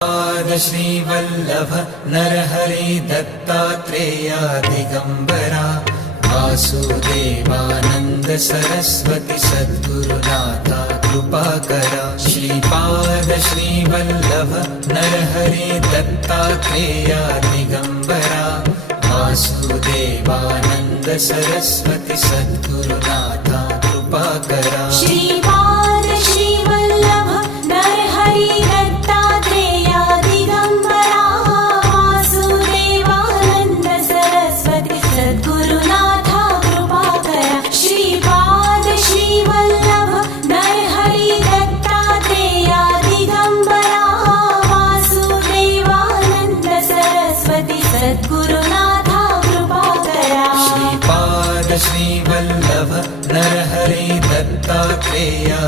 पाद श्रीवल्लभ नरहरि दत्तात्रेया दिगंबरा वासुदेवानंद सरस्वती सद्गुरुनाथा कृपाकरा। श्रीपाद श्रीवल्लभ नरहरि दत्तात्रेया दिगंबरा वासुदेवानंद सरस्वती सद्गुरुनाथा कृपाकरा। श्रीपाद श्रीवल्लभ नरहरि दत्तात्रेया दिगंबरा वासुदेवानंद सरस्वती सद्गुरुनाथा कृपाकरा। श्रीपाद श्रीवल्लभ नरहरि दत्तात्रेया दिगंबरा वासुदेवानंद सरस्वती सद्गुरुनाथा कृपाकरा। श्रीपाद श्रीवल्लभ नरहरि दत्तात्रेया